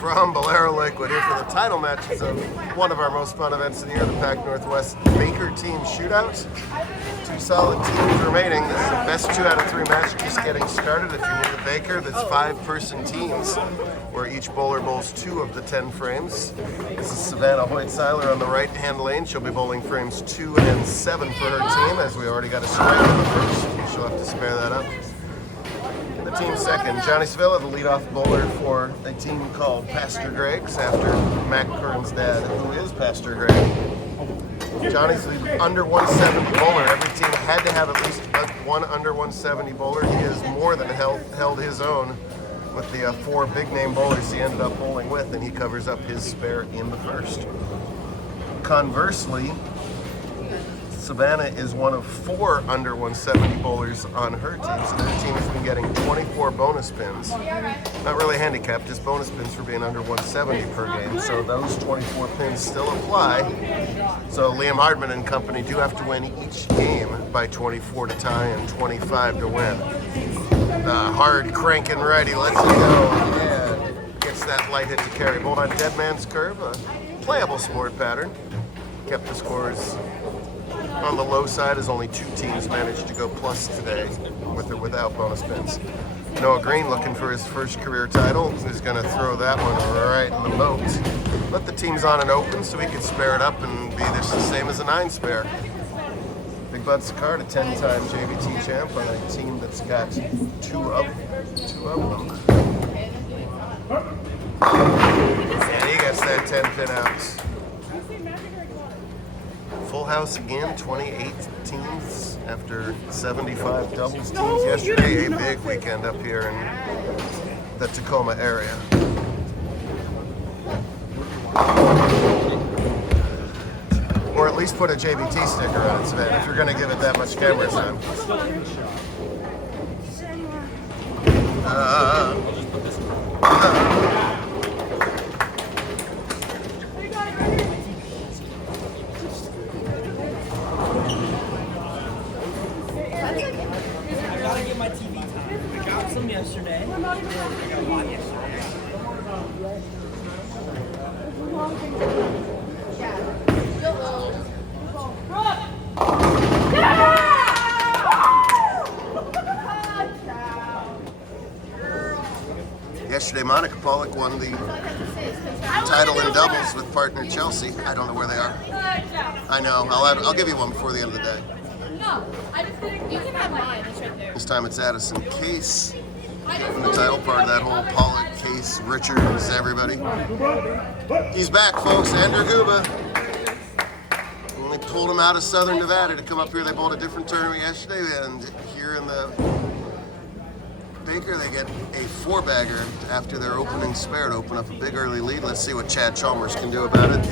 From Bolero Lakewood here for the title matches of one of our most fun events of the year, the Pac Northwest Baker Team Shootout. 2 solid teams remaining. This is the best 2 out of 3 match just getting started. If you're new to Baker, there's 5-person teams where each bowler bowls 2 of the 10 frames. This is Savannah Hoyt-Seiler on the right-hand lane. She'll be bowling frames 2 and 7 for her team, as we already got a strike in the first. She'll have to spare that up. The team second, Johnny Sevilla, the leadoff bowler for a team called Pastor Greg's, after Mac Kern's dad, who is Pastor Greg. Johnny's the under 170 bowler. Every team had to have at least one under 170 bowler. He has more than held his own with the 4 big-name bowlers he ended up bowling with, and he covers up his spare in the first. Conversely, Savannah is one of 4 under 170 bowlers on her team, so their team has been getting 24 bonus pins. Not really handicapped, just bonus pins for being under 170 per game, so those 24 pins still apply. So Liam Hardman and company do have to win each game by 24 to tie and 25 to win. The hard cranking righty lets it go and gets that light hit to carry. Bowled on Dead Man's Curve, a playable sport pattern. Kept the scores on the low side, as only 2 teams managed to go plus today, with or without bonus pins. Noah Green, looking for his first career title, is going to throw that one right in the moat. Let the teams on and open so he can spare it up and be the same as a 9 spare. Big Bud Sicard, a 10-time JBT champ on a team that's got 2 of them. And he gets that 10 pin out. Full house again, 28 teams after 75 doubles teams yesterday. A big weekend up here in the Tacoma area. Or at least put a JBT sticker on it, Sven, if you're going to give it that much camera time. Yesterday. I got one yesterday. Yesterday, Monica Pollock won the title in doubles with partner Chelsea. I don't know where they are. I know. I'll give you one before the end of the day. No, I just didn't. You can have mine. It's right there. This time it's Addison Case. From the title part of that whole Pollock, Case, Richards, everybody. He's back, folks. Andrew Guba. And they pulled him out of Southern Nevada to come up here. They bowled a different tournament yesterday, and here in the Baker, they get a 4-bagger after their opening spare to open up a big early lead. Let's see what Chad Chalmers can do about it.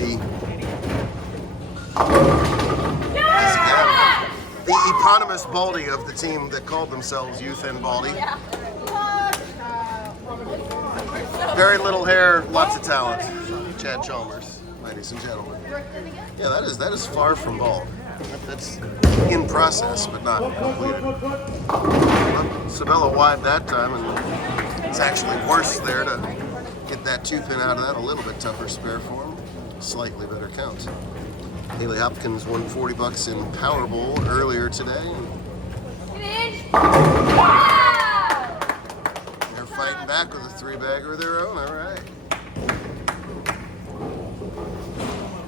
The eponymous Baldy of the team that called themselves Youth and Baldy. Very little hair, lots of talent. Chad Chalmers, ladies and gentlemen. Yeah, that is far from bald. That's in process, but not completed. Well, Sabella wide that time, and it's actually worse there to get that 2-pin out of that. A little bit tougher spare for him. Slightly better count. Haley Hopkins won $40 in Powerball earlier today. They're fighting back with a 3-bagger of their own, all right.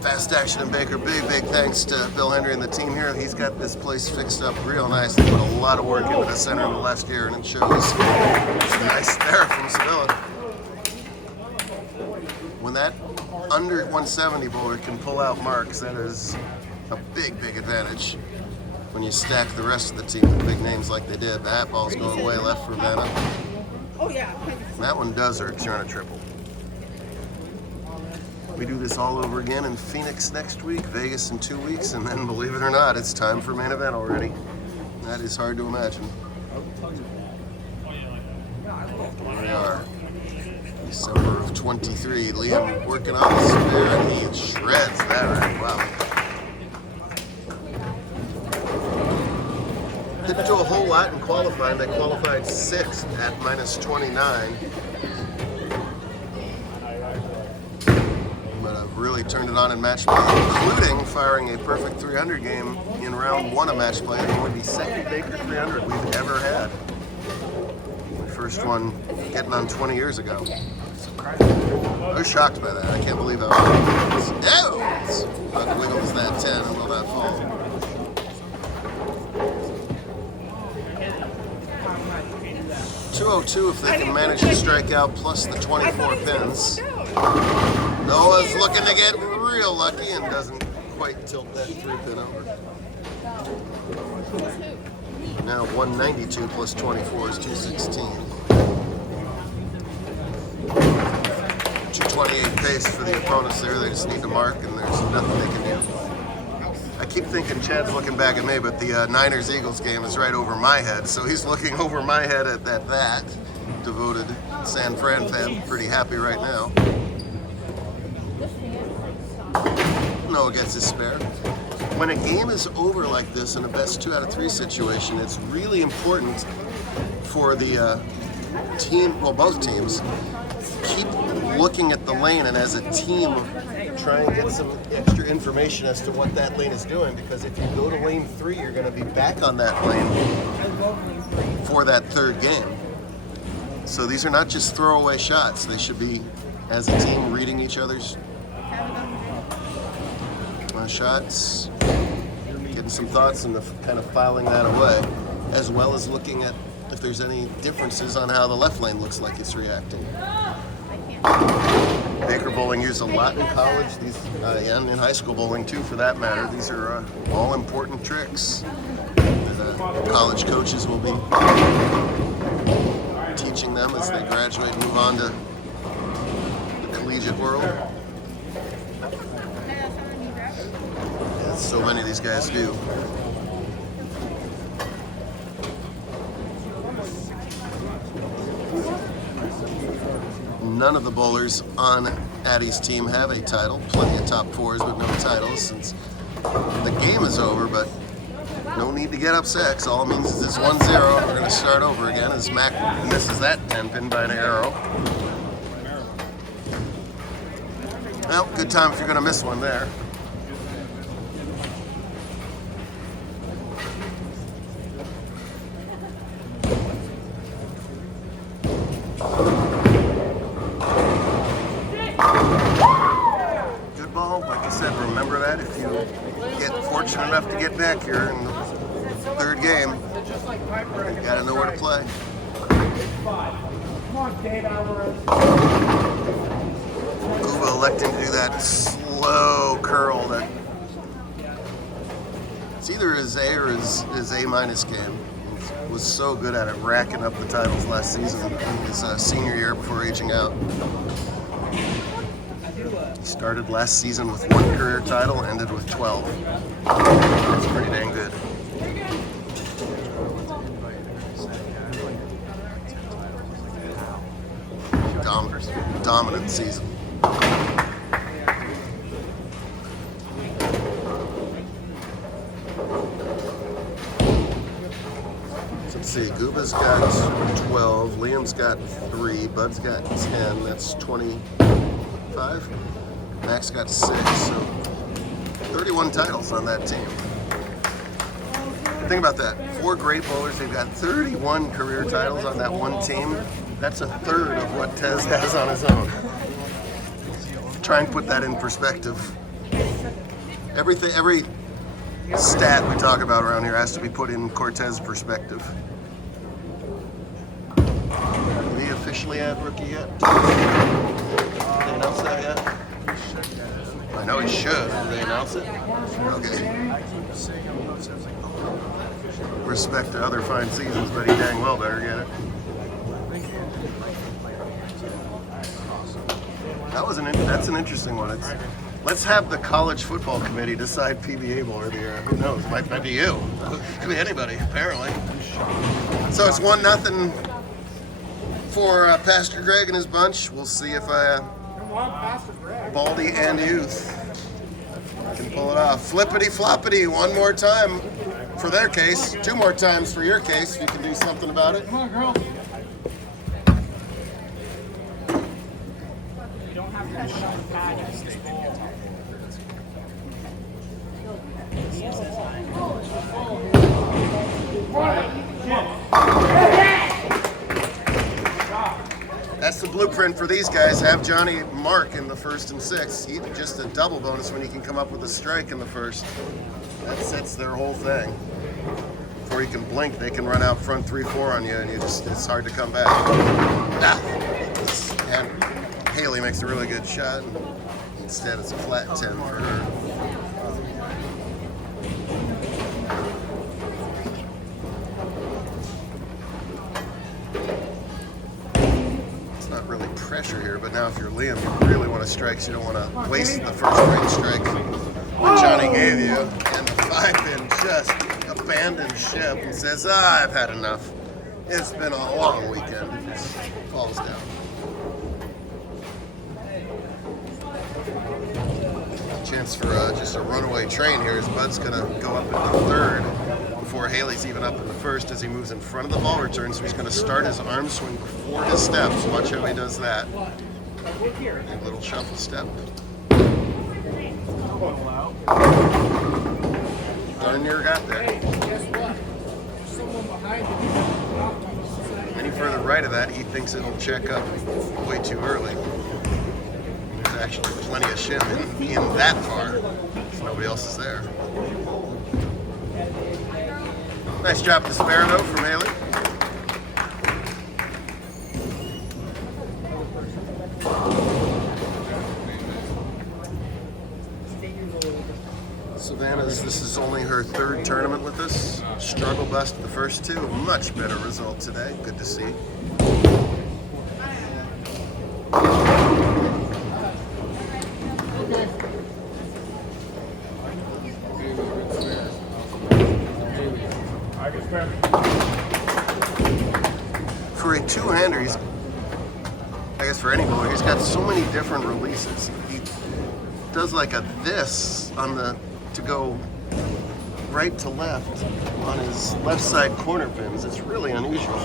Fast Action and Baker, big thanks to Bill Henry and the team here. He's got this place fixed up real nice. They put a lot of work into the center in the last year, and it shows. Some nice there from Sevilla. When that under 170 bowler can pull out marks, that is a big advantage. When you stack the rest of the team with big names like they did, that ball's going way left for Vanna. Oh yeah. That one does hurt, turn a triple. We do this all over again in Phoenix next week, Vegas in 2 weeks, and then, believe it or not, it's time for main event already. That is hard to imagine. Here we are. December of 23, Liam working on the spare, and he shreds that right. Wow. Didn't do a whole lot in qualifying. They qualified 6th at -29. really turned it on in match play, including firing a perfect 300 game in round 1 of match play. It would be second Baker 300 we've ever had. The first one getting on 20 years ago. I was shocked by that. I can't believe how wiggles that 10 and will that fall. 202 if they can manage to strike out plus the 24 pins. Noah's looking to get real lucky and doesn't quite tilt that 3-pin over. Now 192 plus 24 is 216. 228 pace for the opponents there. They just need to mark and there's nothing they can do. I keep thinking Chad's looking back at me, but the Niners-Eagles game is right over my head. So he's looking over my head at that. Devoted San Fran fan, pretty happy right now. Noah gets his spare. When a game is over like this in a best 2 out of 3 situation, it's really important for the team, well, both teams, keep looking at the lane and as a team try and get some extra information as to what that lane is doing, because if you go to lane 3, you're going to be back on that lane for that third game. So these are not just throwaway shots. They should be, as a team, reading each other's shots, getting some thoughts and kind of filing that away, as well as looking at if there's any differences on how the left lane looks like it's reacting. Baker bowling used a lot in college, and in high school bowling too, for that matter. These are all important tricks that college coaches will be teaching them as they graduate and move on to the collegiate world. Yeah, so many of these guys do. None of the bowlers on Addie's team have a title. Plenty of top 4s, but no titles since the game is over, but no need to get upset, because all it means is this 1-0. We're going to start over again as Mac misses that 10-pin by an arrow. Well, good time if you're going to miss one there. Fortunate enough to get back here in the third game. You gotta know where to play. Kuba electing to do that slow curl that it's either his A or his A- game. He was so good at it, racking up the titles last season in his senior year before aging out. He started last season with 1 career title, ended with 12. That's pretty dang good. Dominant season. So let's see, Guba's got 12, Liam's got 3, Bud's got 10, that's 25. Max got 6, so 31 titles on that team. Think about that. 4 great bowlers, they've got 31 career titles on that one team. That's a third of what Tez has on his own. Try and put that in perspective. Every stat we talk about around here has to be put in Cortez perspective. Did he officially add rookie yet? Did they announce that yet? I know he should. Did they announce it? Okay. Respect to other fine seasons, but he dang well better get it. That's an interesting one. Let's have the college football committee decide PBA bowler of the year. Who knows? Might be you. Could be anybody, apparently. So it's 1-0 for Pastor Greg and his bunch. We'll see if Baldy and Youth can pull it off. Flippity floppity, one more time for their case, 2 more times for your case, if you can do something about it. Come on, girl. You don't That's the blueprint for these guys. Have Johnny mark in the first and sixth. Just a double bonus when you can come up with a strike in the first. That sets their whole thing. Before you can blink, they can run out front 3-4 on you, and it's hard to come back. And Haley makes a really good shot. And instead, it's a flat 10 for her. Not really pressure here, but now if you're Liam, you really want to strike, so you don't want to waste the first range strike that Johnny gave you. And the 5-pin just abandons ship and says, I've had enough. It's been a long weekend. It just falls down. Chance for just a runaway train here as Bud's going to go up into third before Haley's even up in the first as he moves in front of the ball return. So he's going to start his arm swing before his steps. Watch how he does that. A little shuffle step. Done your got there. Any further right of that, he thinks it'll check up way too early. There's actually plenty of shim in that far. So nobody else is there. Nice drop to spare though from Haley. Savannah's, this is only her third tournament with us. Struggle bust the first two. Much better result today. Good to see. For a two-hander, I guess for any bowler, he's got so many different releases. He does like a this on the to go right to left on his left side corner pins. It's really unusual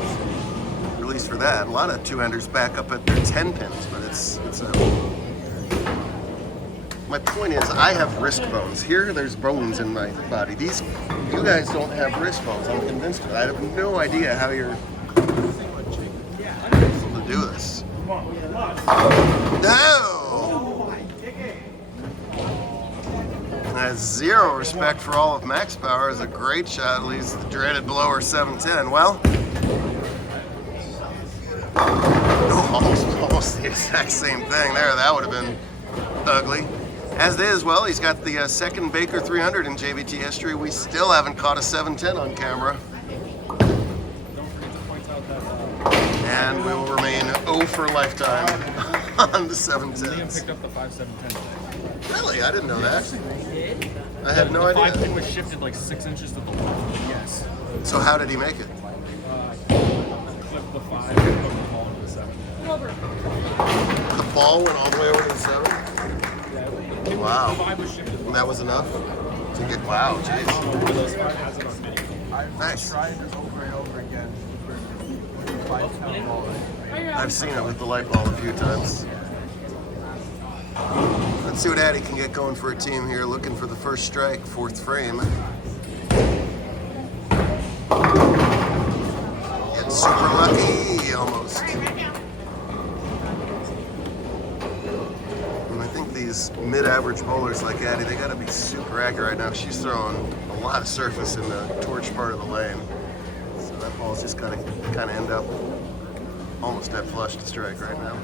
release for that. A lot of two-handers back up at their 10 pins, but it's a. My point is, I have wrist bones. Here, there's bones in my body. You guys don't have wrist bones. I'm convinced of it. I have no idea how you're able to do this. No! I have zero respect for all of Max Power. Is a great shot. Leaves the dreaded blower 710. Well, almost the exact same thing there. That would have been ugly. As it is, well, he's got the second Baker 300 in JBT history. We still haven't caught a 710 on camera. And we will remain 0 for lifetime on the 710s. Liam picked up the 5-7-10 today. Really? I didn't know that. I had no idea. The 5-pin was shifted like 6 inches to the left. Yes. So how did he make it? Clipped the 5 and put the ball into the 7. The ball went all the way over to the 7? Wow. The 5 was shifted. And that was enough to get, wow, jeez. This 5 has it on video. Nice. Tried it over and over again. 5-pound ball. I've seen it with the light ball a few times. Let's see what Addy can get going for a team here. Looking for the first strike, fourth frame. Get super lucky, almost. And I think these mid-average bowlers like Addy, they got to be super accurate right now. She's throwing a lot of surface in the torch part of the lane. So that ball's just got to kind of end up almost dead flush to strike right now.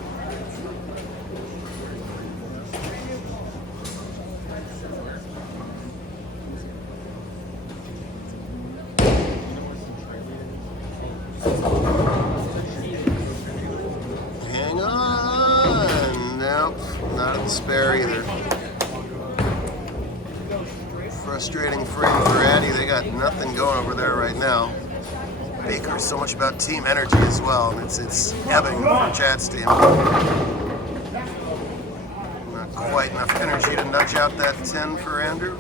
Hang on. Nope, not at the spare either. Frustrating frame for Addy. They got nothing going over there right now. Baker, so much about team energy as well, and it's ebbing for Chad's team. Not quite enough energy to nudge out that 10 for Andrew.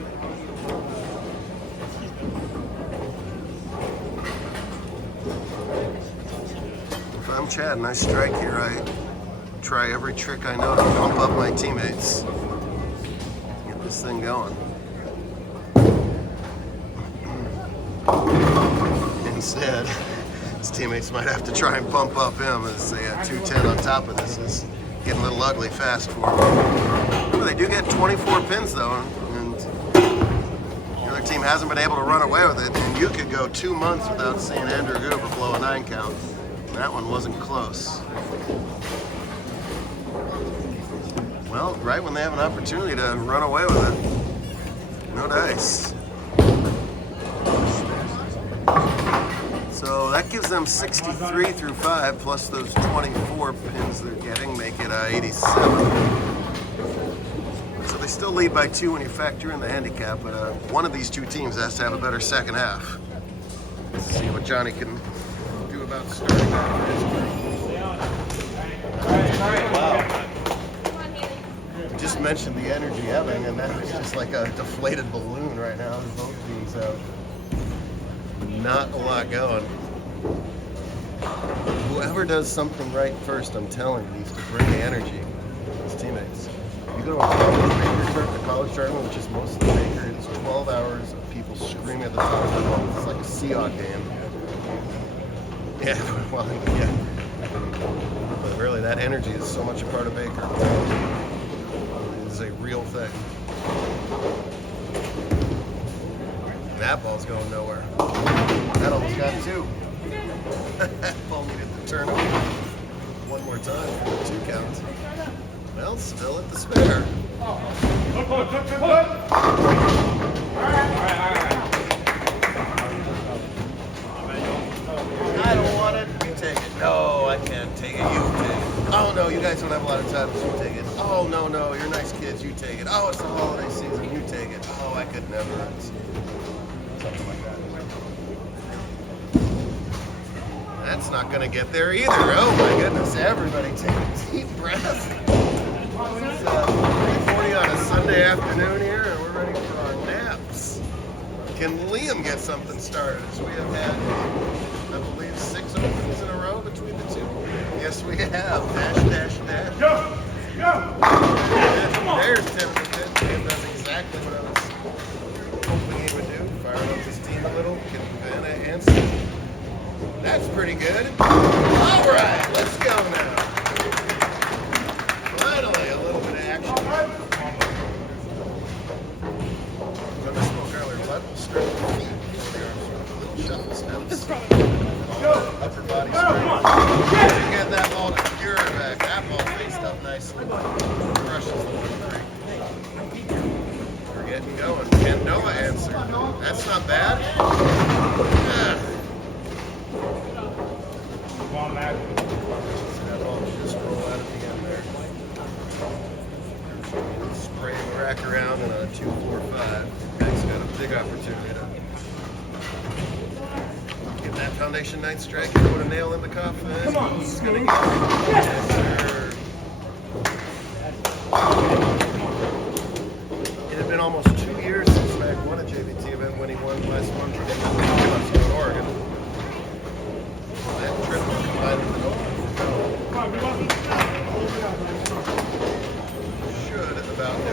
If I'm Chad, nice strike here. try every trick I know to pump up my teammates. Get this thing going. Instead, his teammates might have to try and pump up him as a 210 on top of this is getting a little ugly fast for him. Well, they do get 24 pins though, and the other team hasn't been able to run away with it. And you could go 2 months without seeing Andrew Goober blow a 9 count. That one wasn't close. Well, right when they have an opportunity to run away with it, no dice. So that gives them 63 through 5, plus those 24 pins they're getting, make it 87. So they still lead by 2 when you factor in the handicap, but one of these two teams has to have a better second half. Let's see what Johnny can do about starting out for his group. Wow. I just mentioned the energy having, and that is just like a deflated balloon right now. Both teams have not a lot going. Whoever does something right first, I'm telling you, needs to bring the energy to his teammates. You go to a college tournament, which is mostly Baker, it's 12 hours of people screaming at the top of their lungs. It's like a Seahawk game. Yeah, well, yeah. But really, that energy is so much a part of Baker. It is a real thing. That ball's going nowhere. That almost got 2. That ball needed to turn over one more time for the 2 count. Well, still at the spare. I don't want it. You take it. No, I can't take it. You take it. Oh, no, you guys don't have a lot of time. You take it. Oh, no, you're nice kids. You take it. Oh, it's the holiday season. You take it. Oh, I could never. Something like that. That's not going to get there either. Oh my goodness, everybody take a deep breath. It's 3:40 on a Sunday afternoon here, and we're ready for our naps. Can Liam get something started? So we have had, I believe, 6 opens in a row between the two. Yes, we have. Dash. Go! There's Tim the Pit. Tim does exactly what I was hoping he would do. Firing up his team a little. Can Vanna answer? That's pretty good. All right, let's go now. Finally, a little bit of action. I misspoke earlier. Blood will start with the feet. Little shuffle steps. Upper body strength. Get that ball to cure back. That ball faced up nicely. Crushes the 1-3. We're getting going. Can Noah answer? That's not bad. Yeah. That ball just roll out at the end there. Spray the rack around in a 2-4-5. Guy's got a big opportunity to get that foundation 9 strike and put a nail in the coffin. Come on, he's gonna get it. Yes, sir. It had been almost 2 years since Mac won a JBT event when he won last one in Oregon. That trip was combined with an open. Should about do it.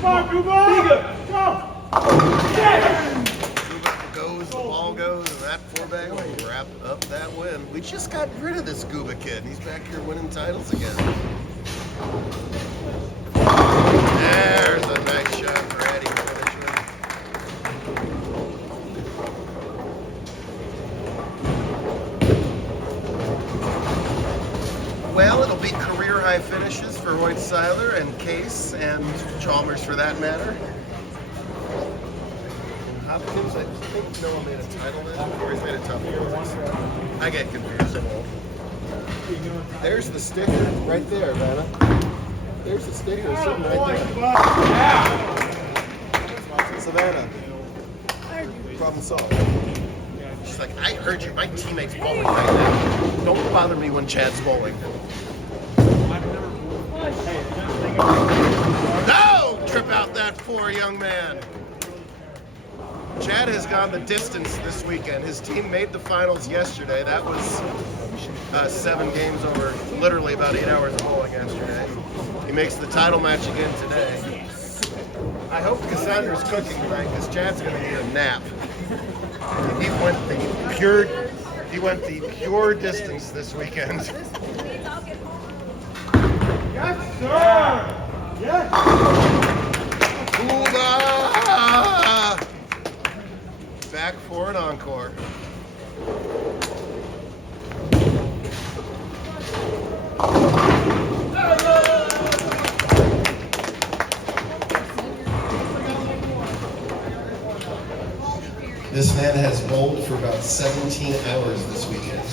Come on, Cuba! Go! Yes! Goes, the ball goes, and that 4-bag will wrap up that win. We just got rid of this Scuba kid. He's back here winning titles again. There's a nice shot for Eddie to finish with. Well, it'll be career high finishes for Hoyt Seiler and Case and Chalmers for that matter. Hopkins, I think Noah made a title then, or he's made a top 4. I get confused. There's the sticker right there, Vanna. There's the sticker sitting right there. Savannah. Problem solved. She's like, I heard you. My teammate's bowling right now. Don't bother me when Chad's bowling. No! Trip out that 4, young man. Chad has gone the distance this weekend. His team made the finals yesterday. That was 7 games over literally about 8 hours of bowling yesterday. He makes the title match again today. I hope Cassandra's cooking tonight because Chad's going to need a nap. He went the pure distance this weekend. Yes, sir! Yes! Ooh-ah! Back for an encore. This man has bowled for about 17 hours this weekend.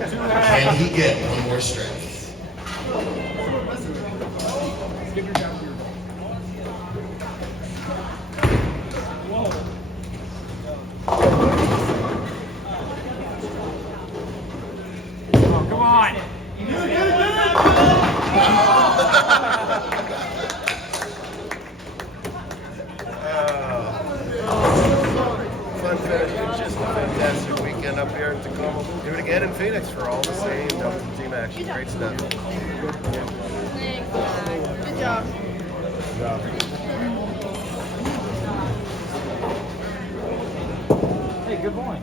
Can he get one more strike? Oh, come on! Fun finish. It's just a fantastic weekend up here in Tacoma. We'll do it again in Phoenix for all the same double team action. Great stuff. Good job. Hey, good boy.